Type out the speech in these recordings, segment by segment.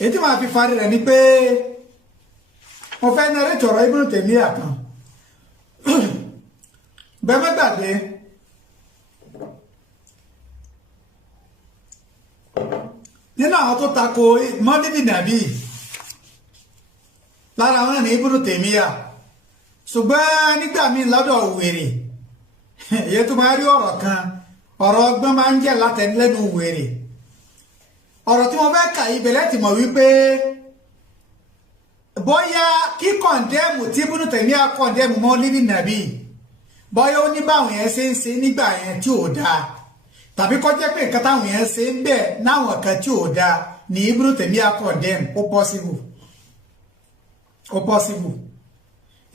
èyí tí màá fi parí rẹ̀ ni pé mo fẹ́ narrate ọ̀rọ̀ Ibn Taymiyyah kan bẹ́ẹ̀ má gbàgbé nínú àwọn tó tako mọ́lídì nàbí lára wọn ní Ibn Taymiyyah ṣùgbọ́n nígbà míì lọ́dọ̀ wèrè èyí tó máa rí ọ̀rọ̀ kan ọ̀rọ̀ ọgbọ́n máa ń jẹ́ látẹnilẹ́nu wèrè ọ̀rọ̀ tí mo fẹ́ kà yí bẹ̀rẹ̀ tí mo wí pé bóyá kí kọ̀ǹdẹ́mù tí Ibn Taymiyyah kọ̀ǹdẹ́mù mọ́lídì nàbí bóyá ó ní báwọn yẹn ṣe ń ṣe nígbà yẹn tí ò dáa tàbí kó jẹ́ pé nǹkan táwọn yẹn ṣe ń bẹ̀ náwọn kan tí ò dáa ní Ibn Taymiyyah kọ̀ǹdẹ́mù ó possible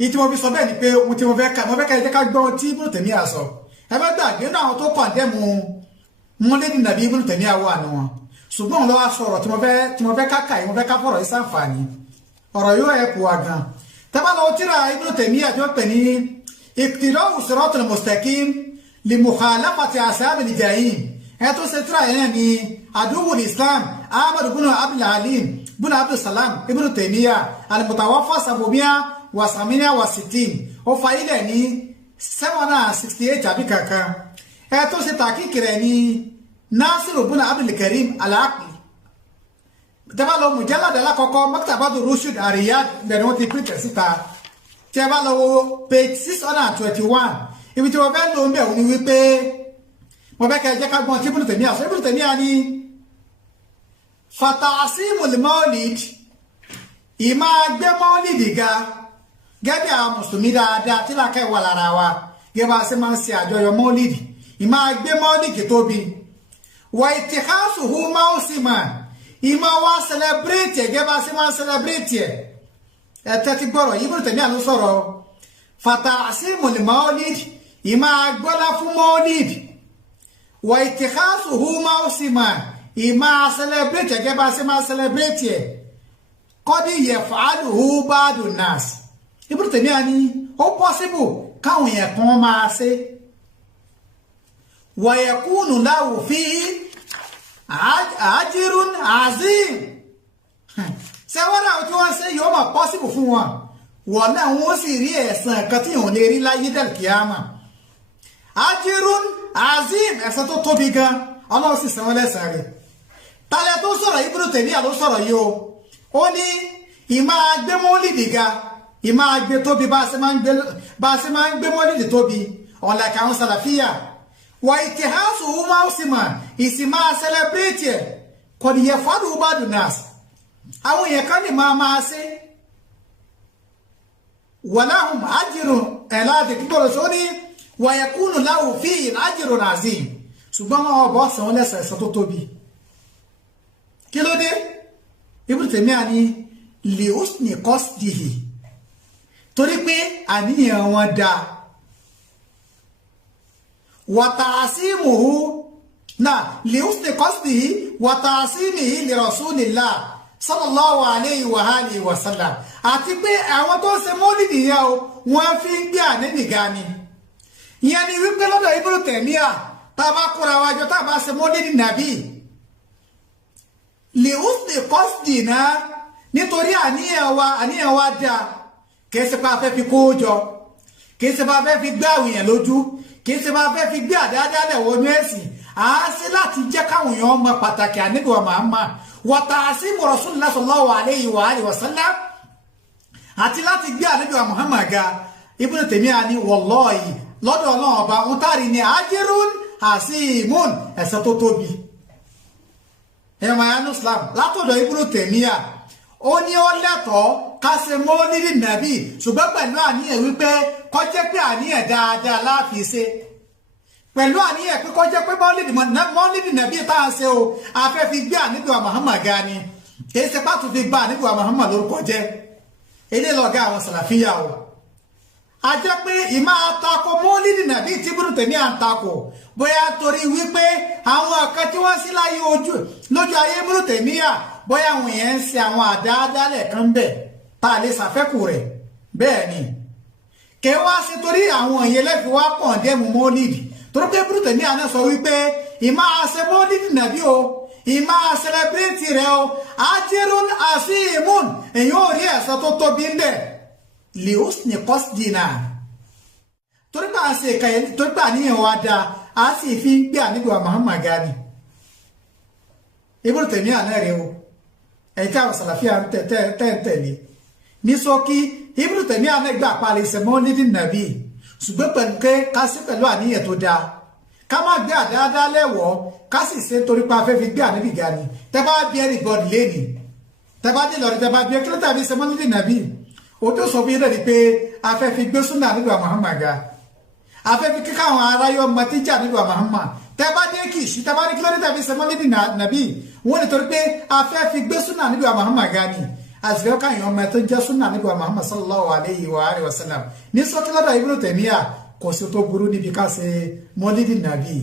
ìtí mo fi sọ bẹ́ẹ̀ ni pé ohun tí mo fẹ́ ká ẹ jẹ́ ká gbọ́ tí Ibn Taymiyyah sọ ẹ bá gbàgbé náà àwọn tó kọ̀ǹdẹ́mù mọ́lídì nàbí Ibn Taymiyyah wà nù wọn ṣùgbọ́n lọ́wọ́ sọ̀rọ̀ tí mo fẹ́ káka yìí mo fẹ́ ká fọ̀rọ̀ yìí sàǹfààní ọ̀rọ̀ yóò ẹ̀ kú wa gan tẹ́bá lọ́wọ́ tíra Ibn Taymiyyah tí wọ́n pè ní iqtida'u siratal mustaqim li mukhalafati ashabil jahim ẹ̀ tó ṣe tíra yẹn ní aduwwul islam ahmad ibn abdul halim ibn abdul salam Ibn Taymiyyah al-mutawaffa sabumiya wa samina wa sitin ó fa ilẹ̀ ní 768 àbí kankan ẹ̀ tó ṣe tàkìkì rẹ̀ ní Nasiru ibn Abdul Karim al-Aqli tẹ́bá lọ mujallada alákọ̀ọ́kọ́ Maktabatu Rushd Ar-Riyadh bẹ̀rẹ̀ wọ́n ti píntẹ̀ síta tẹ́bá lọ wo page 621 ibi tí wọ́n fẹ́ lò ń bẹ̀ wọ́n ni wípé wọ́n fẹ́ kẹ́ jẹ́ ká gbọ́n tí Ibn Taymiyyah sọ Ibn Taymiyyah ní fata'simul mawlid ìmá gbé mawlid ga gẹ́gẹ́ àwọn mùsùlùmí dáadáa tí làákẹ́ wà lára wa gẹ́gẹ́ bá ṣe máa ń ṣe àjọyọ̀ mawlid ìmá gbé mawlid tóbi wa itikasuhu mawsiman ìmá wa celebrate gẹ́gẹ́ bá ṣe máa ń celebrate ẹ̀tẹ́ ti gbọ́rọ̀ yìí Ibn Taymiyyah ló sọ̀rọ̀ fata'simul mawlid ìmá gbọ́lá fún mawlid wa itikasuhu mawsiman ìmá celebrate gẹ́gẹ́ bá ṣe máa celebrate kọ́dí yaf'aluhu ba'du nas Ibn Taymiyyah ní ó possible káwọn èèyàn kan máa ṣe wa yakunu lahu fihi ajirun azim sẹ́wọ́n àwọn tí wọ́n ṣe yóò máa possible fún wọn wọ́n náà wọ́n sì rí ẹ̀san kan tí wọ́n lè rí láyé dal-qiyama ajirun azim ẹ̀san tó tóbi gan ọlọ́run sì san wọ́n lẹ́san rẹ̀ tálẹ̀ tó sọ̀rọ̀ Ibn Taymiyyah ló sọ̀rọ̀ yìí ó ní ìmá gbé mọ́lìdì ga ìmá gbé tóbi bá a ṣe máa ń gbé mọ́lìdì tóbi ọ̀làkà àwọn sàlàfíà wà ittihasuhu mawsiman ìsìnmá celebrate qad yaf'aluhu ba'du nas àwọn èèyàn kan lè máa ṣe wa lahum ajrun ẹ̀láàdì kíkọ́rọ̀ sọ ní wa yakunu lahu fihi ajrun azim ṣùgbọ́n wọn ọ̀bọ̀ sàn wọ́n lẹ́sẹ̀ ẹ̀sọ́ tó tóbi kí ló dé Ibn Taymiyyah ní li husni qasdihi torí pé àníyàn wọn dáa وتعصيمه لحسن قصده وتعصيمه لرسول الله صلى الله عليه وآله وسلم àti pé àwọn tó ṣe mọ́lìdì yẹn o wọ́n fi ń gbé ànábì ga ni ìyẹn ni wípé lọ́dọ̀ Ibn Taymiyyah tá a bá kóra wa jọ tá a bá ṣe mọ́lìdì nàbí lihusni qasdina nítorí àníyàn wa dáa kìí ṣe pé a fẹ́ fi kó jọ kìí ṣe pé a fẹ́ fi gbé àwọn èèyàn lójú kìí ṣe máa fẹ́ fi gbé àdáadáalẹ̀ wọnú ẹ̀sìn à á ṣe láti jẹ́ káwọn èèyàn mọ pàtàkì ànábì wa Muhammad wa ta'simu Rasulullah sallallahu alayhi wa alihi wa sallam àti láti gbé ànábì wa Muhammad ga Ibn Taymiyyah ní wallahi lọ́dọ̀ ọlọ́run ọba ń tàrí ní ajirun asimun ẹ̀san tó tóbi ẹ̀mọ̀ ayánú Islam látọ̀dọ̀ Ibn Taymiyyah ó ní ó lẹ́tọ̀ọ́ ká ṣe mọ́lídì nàbí ṣùgbọ́n pẹ̀lú àníyàn wípé kó jẹ́ pé àníyàn dáadáa láàfin ṣe pẹ̀lú àníyàn pé kó jẹ́ pé mọ́lídì nàbí tá à ń ṣe o afẹ́ fi gbé ànábì wa Muhammad ga ni kì í ṣe pàtó fi gba ànábì wa Muhammad lórúkọ jẹ́ ilé lọ́gá àwọn sàlàfíà o a jẹ́ pé ìmá àtakò mọ́lídì nàbí tí Ibn Taymiyyah ń takò bóyá torí wípé àwọn kan tí wọ́n sí láyé lójú ayé Ibn Taymiyyah bóyá àwọn èèyàn ń ṣe àwọn àdáadáalẹ̀ kan bẹ̀ tá a lè ṣàfẹ́kù rẹ̀ bẹ́ẹ̀ ni kí wá sí torí àwọn èèyàn lẹ́fi wá pọ̀ dẹ́mu mọ́lídì torí pé Ibn Taymiyyah náà sọ wípé ìmá ṣe mọ́lídì nàbí o ìmá celebrate rẹ̀ o ajrun azimun èyí ò rí ẹ̀san tó tóbi ń bẹ̀ li husni qasdina torí pé à ń ṣe ìkàyẹ torí pé àníyàn wa dáa a sì fi ń gbé àníbì wa Muhammad ga ni Ibn Taymiyyah náà rẹ̀ o ẹ̀yìn tí àwọn sàlàfíà ń tẹ̀lé ní ṣókí Ibn Taymiyyah náà gbà palẹ̀ ṣe mọ́lídì nàbí ṣùgbọ́n pẹ̀lú pé ká sí pẹ̀lú àníyàn tó dáa ká má gbé àdáadáa lẹ́wọ̀ ká sì ṣe torí pé a fẹ́ fi gbé àníbì ga ni tẹ́ bá bí everybody lẹ́nìí tẹ́ bá dé lọ́rí tẹ́ bá bí kí ló tàbí ṣe mọ́lídì nàbí o tó sọ fún yín lẹ́ni pé a fẹ́ fi gbé súnà àníbì wa Muhammad ga a fẹ́ fi kíkà àwọn aráyọ̀ ọmọ tí jà àníbì wa Muhammad tẹ́ bá dé kì í sí tẹ́ bá rí kí ló tàbí ṣe mọ́lídì nàbí wọ́n ní torí pé a fẹ́ fi gbé súnà àníbì wa Muhammad ga ni àsìkò káyọ̀ ọmọ tó jẹ́ súnà àníbì wa Muhammad sallallahu alayhi wa sallam ní sọ́kí lọ́dọ̀ Ibn Taymiyyah kò sí tó burú níbi ká ṣe mọ́lídì nàbí.